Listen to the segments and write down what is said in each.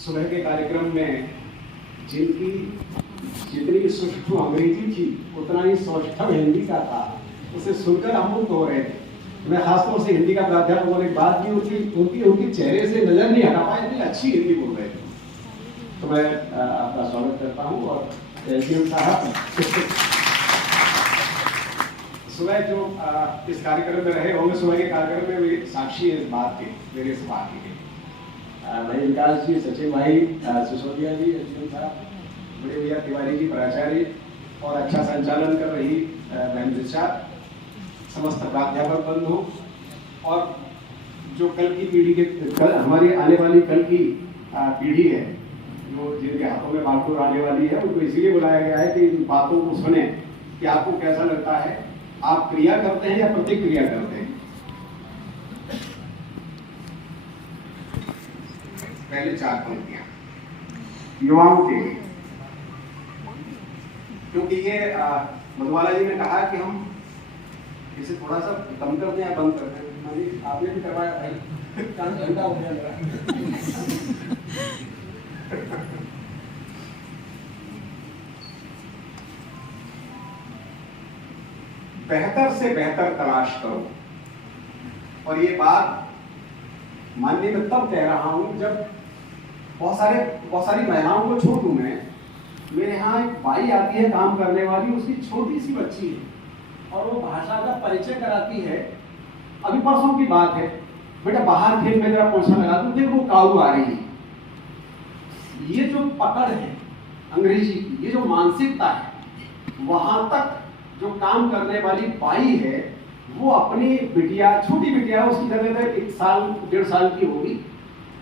सुबह के कार्यक्रम में जिनकी जितनी सुष्ठु अंग्रेजी थी उतना ही सौष्ठव हिंदी का था, उसे सुनकर हम मुक्त हो रहे थे। मैं खासतौर से हिंदी का प्राध्यापक और एक बात भी उनके चेहरे से नजर नहीं हटा पाए, इतनी अच्छी हिंदी बोल रहे थे। तो मैं आपका स्वागत करता हूँ। और एसडीएम साहब सुबह जो इस कार्यक्रम में रहे होंगे, सुबह के कार्यक्रम में भी साक्षी है इस बात के, मेरे इस बात के भाई विकास जी, सचिन भाई, सिसोदिया जी, एसडीएम साहब, बड़े भैया तिवारी जी प्राचार्य, और अच्छा संचालन कर रही बहन दिशा, समस्त प्राध्यापक बंधु, और जो कल की पीढ़ी के हमारी आने वाली कल की पीढ़ी है, जो जिनके हाथों में बागडोर आने वाली है, उनको इसीलिए बुलाया गया है कि इन बातों को सुने कि आपको कैसा लगता है, आप क्रिया करते हैं या प्रतिक्रिया करते हैं। पहले 4 पंक्तियां युवाओं के लिए, क्योंकि ये मधुबाला जी ने कहा कि हम इसे थोड़ा सा कम कर दें या बंद कर दें। आपने भी करवाया भाई, काम घंटा हो गया मेरा। बेहतर से बेहतर तलाश करो। और ये बात माननीय मैं तब कह रहा हूं जब बहुत सारी महिलाओं को छोड़ दूं मैं, मेरे यहाँ एक बाई आती है काम करने वाली, उसकी छोटी सी बच्ची है और वो भाषा का परिचय कराती है। अभी परसों की बात है, बेटा बाहर खेल में जरा पोछा लगा दूं, देखो वो काऊ आ रही है। ये जो पकड़ है अंग्रेजी की, ये जो मानसिकता है, वहां तक जो काम करने वाली बाई है वो अपनी बिटिया, छोटी बिटिया, उसकी जगह 1 साल 1.5 साल की होगी,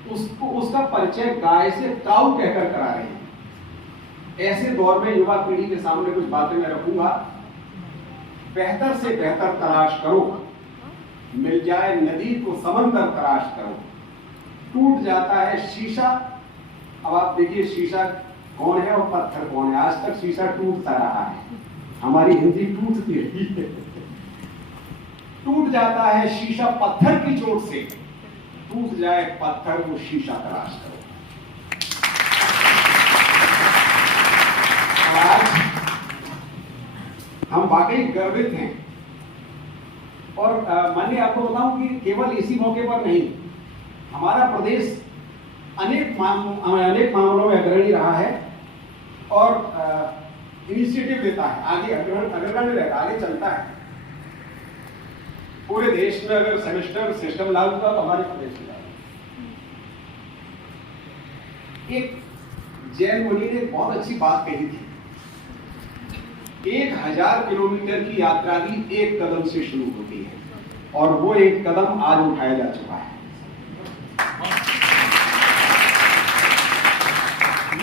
उसको उसका परिचय गाय से काऊ कहकर करा रही है। ऐसे दौर में युवा पीढ़ी के सामने कुछ बातें मैं रखूंगा। बेहतर से बेहतर तलाश करो, मिल जाए नदी को समंदर तलाश करो। टूट जाता है शीशा, अब आप देखिए शीशा कौन है और पत्थर कौन है। आज तक शीशा टूटता रहा है, हमारी हिंदी टूटती रही है। टूट जाता है शीशा पत्थर की चोट से, टूट जाए पत्थर वो शीशा तलाश करो। आज हम वाकई गर्वित हैं। और माननीय आपको बताऊं कि केवल इसी मौके पर नहीं, हमारा प्रदेश अनेक मामलों में अग्रणी रहा है और इनिशिएटिव लेता है, आगे अग्रणी रहता, आगे चलता है। पूरे देश में अगर सेमेस्टर सिस्टम लागू हुआ तो हमारे प्रदेश में एक जैन मुनि ने बहुत अच्छी बात कही थी। 1000 किलोमीटर की यात्रा भी एक कदम से शुरू होती है, और वो एक कदम आज उठाया जा चुका है।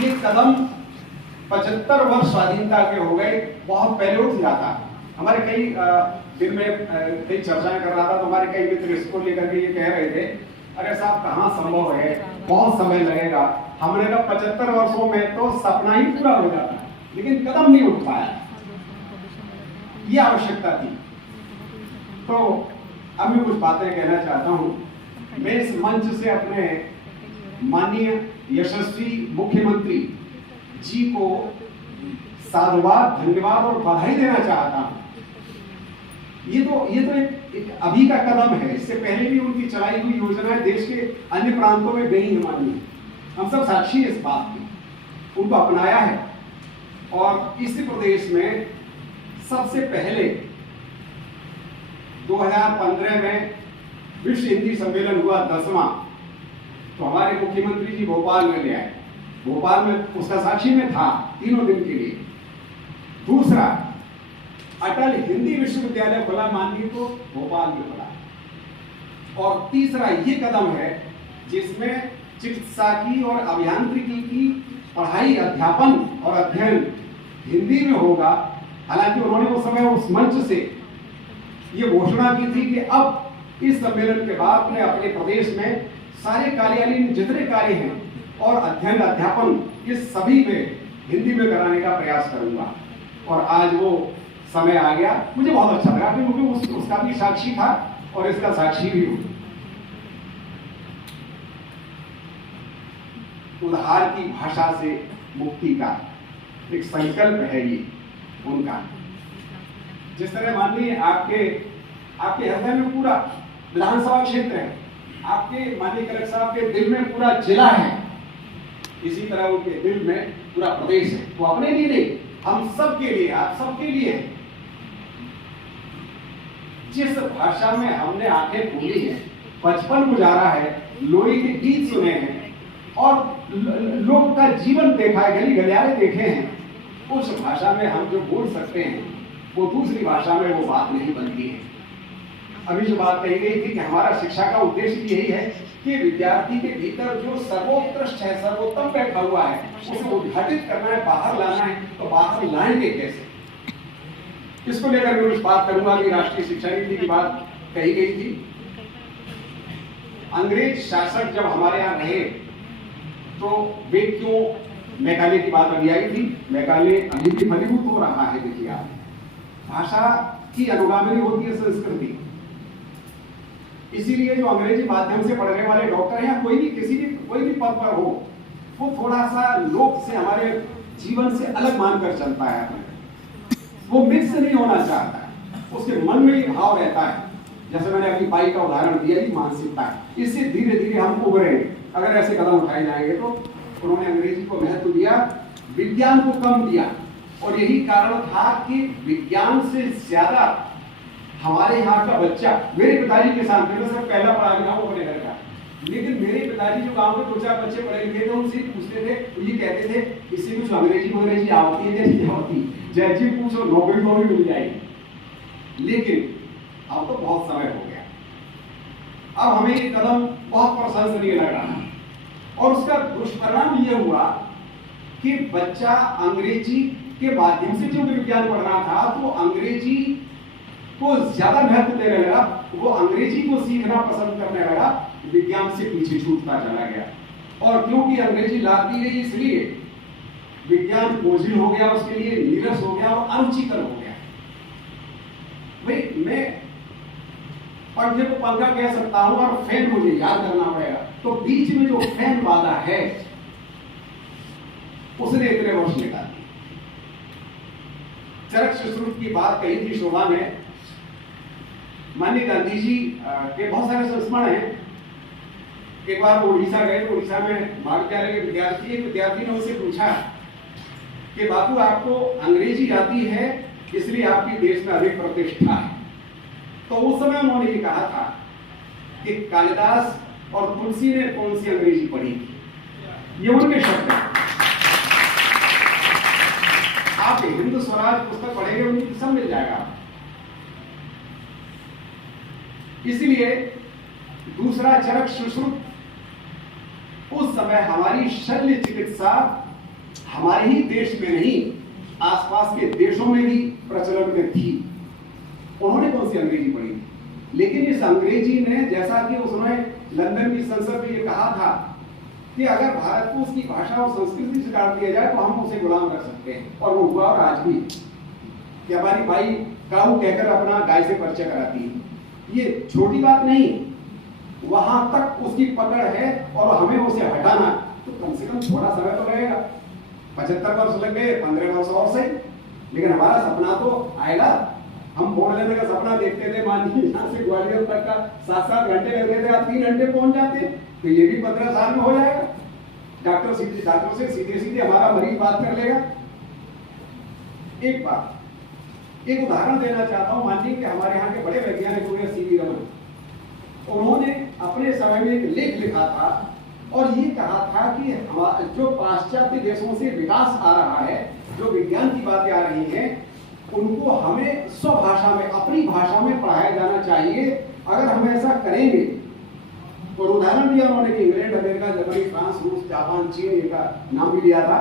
ये कदम 75 वर्ष स्वाधीनता के हो गए, बहुत पहले उठ जाता। हमारे कई दिन में कई चर्चाएं कर रहा था, तो हमारे कई मित्र इसको लेकर के ये कह रहे थे, अरे साहब कहाँ संभव है, बहुत समय लगेगा। हमने कहा 75 वर्षों में तो सपना ही पूरा हो जाता, लेकिन कदम नहीं उठ पाया। ये आवश्यकता थी। तो अब मैं कुछ बातें कहना चाहता हूं। मैं इस मंच से अपने माननीय यशस्वी मुख्यमंत्री जी को साधुवाद, धन्यवाद और बधाई देना चाहता हूं। ये तो एक अभी का कदम है, इससे पहले भी उनकी चलाई हुई योजनाएं देश के अन्य प्रांतों में गई है। माननीय हम सब साक्षी है इस बात की, उनको अपनाया है। और इस प्रदेश में सबसे पहले 2015 में विश्व हिंदी सम्मेलन हुआ 10वां, तो हमारे मुख्यमंत्री जी भोपाल में ले आए। भोपाल में उसका साक्षी में था 3 दिन के लिए। दूसरा, अटल हिंदी विश्वविद्यालय खुला माननीय को, भोपाल में खुला। और तीसरा ये कदम है जिसमें चिकित्सा की और अभियांत्रिकी की पढ़ाई, अध्यापन और अध्ययन हिंदी में होगा। हालांकि उन्होंने उस समय उस मंच से ये घोषणा की थी कि अब इस सम्मेलन के बाद मैं अपने प्रदेश में सारे कार्यालय जितने कार्य हैं और अध्ययन अध्यापन इस सभी में हिंदी में कराने का प्रयास करूंगा। और आज वो समय आ गया, मुझे बहुत अच्छा लगा, क्योंकि उसका भी साक्षी था और इसका साक्षी भी हूं। उधार की भाषा से मुक्ति का एक संकल्प है ये उनका। जिस तरह मान लीजिए आपके हृदय में पूरा विधानसभा क्षेत्र है, आपके माननीय कलेक्टर साहब के दिल में पूरा जिला है, इसी तरह उनके दिल में पूरा प्रदेश है। वो अपने लिए नहीं, हम सबके लिए, आप सबके लिए है। जिस भाषा में हमने आंखें खोली है, बचपन गुजारा है, लोरी के गीत सुने हैं और लोग का जीवन देखा है, गली गलियारे देखे हैं, उस भाषा में हम जो बोल सकते हैं वो दूसरी भाषा में वो बात नहीं बनती है। अभी जो बात कही गई थी कि हमारा शिक्षा का उद्देश्य यही है कि विद्यार्थी के भीतर जो सर्वोत्कृष्ट है, सर्वोत्तम बैठा हुआ है, उसे उद्घाटित करना है, बाहर लाना है। तो बाहर लाएंगे कैसे? इसको लेकर मैं कुछ बात करूंगा कि राष्ट्रीय शिक्षा नीति की बात कही गई थी। अंग्रेज शासक जब हमारे यहाँ रहे तो वे क्यों, मैकाले की बात अभी आई थी, मैकाले अभी भी फलीभूत हो रहा है। देखिए आप, भाषा की अनुगामी होती है संस्कृति। इसीलिए जो अंग्रेजी माध्यम से पढ़ने वाले डॉक्टर हैं, कोई भी पद पर हो, वो थोड़ा सा लोक से, हमारे जीवन से अलग मानकर चलता है। वो मिक्स नहीं होना चाहता है, उसके मन में ये भाव रहता है। जैसे मैंने अभी बाई का उदाहरण दिया, ये मानसिकता है। इससे धीरे धीरे हम उभरेंगे अगर ऐसे कदम उठाए जाएंगे। तो उन्होंने अंग्रेजी को महत्व दिया, विज्ञान को कम दिया, और यही कारण था कि विज्ञान से ज्यादा हमारे यहाँ का बच्चा, मेरे पिताजी के साथ, मैं सब पहला पढ़ा लिखा हूँ अपने घर का, लेकिन मेरे पिताजी जो गांव में 2-4 बच्चे पढ़े लिखे थे, उनसे पूछते थे, ये कहते थे किसी कुछ अंग्रेजी आती है नहीं आती, जैसी पूछो नौकरी तो भी मिल जाएगी। लेकिन अब तो बहुत समय हो गया, अब हमें ये कदम बहुत प्रशंसनीय लग रहा है। और उसका दुष्परिणाम ये हुआ कि बच्चा अंग्रेजी के माध्यम से जो विज्ञान पढ़ रहा था, तो अंग्रेजी को ज्यादा महत्व देने लगा, वो अंग्रेजी को सीखना पसंद करने लगा, विज्ञान से पीछे छूटता चला गया। और क्योंकि अंग्रेजी लाती गई, इसलिए विज्ञान बोझिल हो गया, उसके लिए नीरस हो गया और अरुचिकर हो गया। भाई मैं पंखे को पंखा कह सकता हूं और फैन मुझे याद करना पड़ेगा, तो बीच में जो फैन वाला है उसने इतने वर्ष निकाल दिए। चरक सुश्रुत की बात कही थी शोभा में, माननीय गांधी जी के बहुत सारे संस्मरण हैं। एक बार उड़ीसा गए, तो उड़ीसा में महाविद्यालय के विद्यार्थी ने उनसे पूछा कि बापू आपको अंग्रेजी आती है, इसलिए आपकी देश में अधिक प्रतिष्ठा है। तो उस समय उन्होंने ये कहा था कि कालिदास और तुलसी ने कौन सी अंग्रेजी पढ़ी थी, ये उनके शब्द हैं। आप हिंद स्वराज पुस्तक पढ़ेंगे, उनकी सब मिल जाएगा। इसलिए दूसरा चरक सुश्रुत, उस समय हमारी शल्य चिकित्सा हमारे ही देश में नहीं, आसपास के देशों में भी प्रचलन में थी। उन्होंने कौन सी अंग्रेजी पढ़ी, लेकिन इस अंग्रेजी ने, जैसा कि उसने लंदन की संसद में ये कहा था कि अगर भारत को उसकी भाषा और संस्कृति से काट दिया जाए तो हम उसे गुलाम कर सकते हैं, और वो हुआ। और आज भी कि हमारी भाई काऊ कहकर अपना गाय से परिचय कराती है, ये छोटी बात नहीं, वहां तक उसकी पकड़ है, और हमें उसे हटाना तो कम से कम थोड़ा समय तो लगेगा। 75 वर्ष लग गए, 15 वर्ष और से, लेकिन हमारा सपना तो आएगा। हम बोल लेने का सपना देखते थे, मानिए यहाँ से ग्वालियर तक का 7-7 घंटे लगते थे, आप 3 घंटे पहुंच जाते, तो ये भी 15 साल में हो जाएगा। डॉक्टरों से सीधे हमारा मरीज बात कर लेगा। एक उदाहरण देना चाहता हूं। मानिए कि हमारे यहाँ के बड़े वैज्ञानिक हुए सीवी रमन, उन्होंने अपने समय में एक लेख लिखा था और ये कहा था कि जो पाश्चात्य देशों से विकास आ रहा है, जो विज्ञान की बातें आ रही हैं, उनको हमें स्वभाषा में, अपनी भाषा में पढ़ाया जाना चाहिए। अगर हम ऐसा करेंगे, और उदाहरण दिया उन्होंने कि इंग्लैंड, अमेरिका, जर्मनी, फ्रांस, रूस, जापान, चीन, इनका नाम भी लिया था,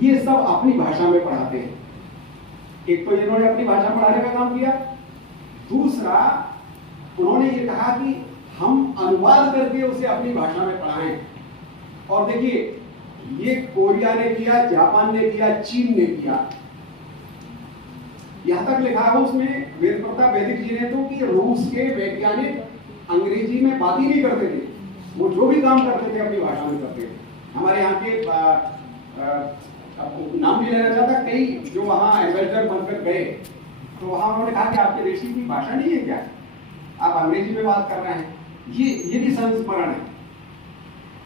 ये सब अपनी भाषा में पढ़ाते हैं। एक तो इन्होंने अपनी भाषा पढ़ाने का काम किया, दूसरा उन्होंने ये कहा कि हम अनुवाद करके उसे अपनी भाषा में पढ़ाएं। और देखिए, ये कोरिया ने किया, जापान ने किया, चीन ने किया। यहां तक लिखा है उसमें, वेद प्रताप वैदिक जी ने तो, कि रूस के वैज्ञानिक अंग्रेजी में बात ही नहीं करते थे, वो जो भी काम करते थे अपनी भाषा में करते थे। हमारे यहाँ के नाम भी लेना चाहता, कई जो वहाँ एम्बेसडर बनकर गए तो वहाँ उन्होंने कहा कि आपके देश की कोई भाषा नहीं है क्या, आप अंग्रेजी में बात कर रहे हैं। ये भी संस्मरण है।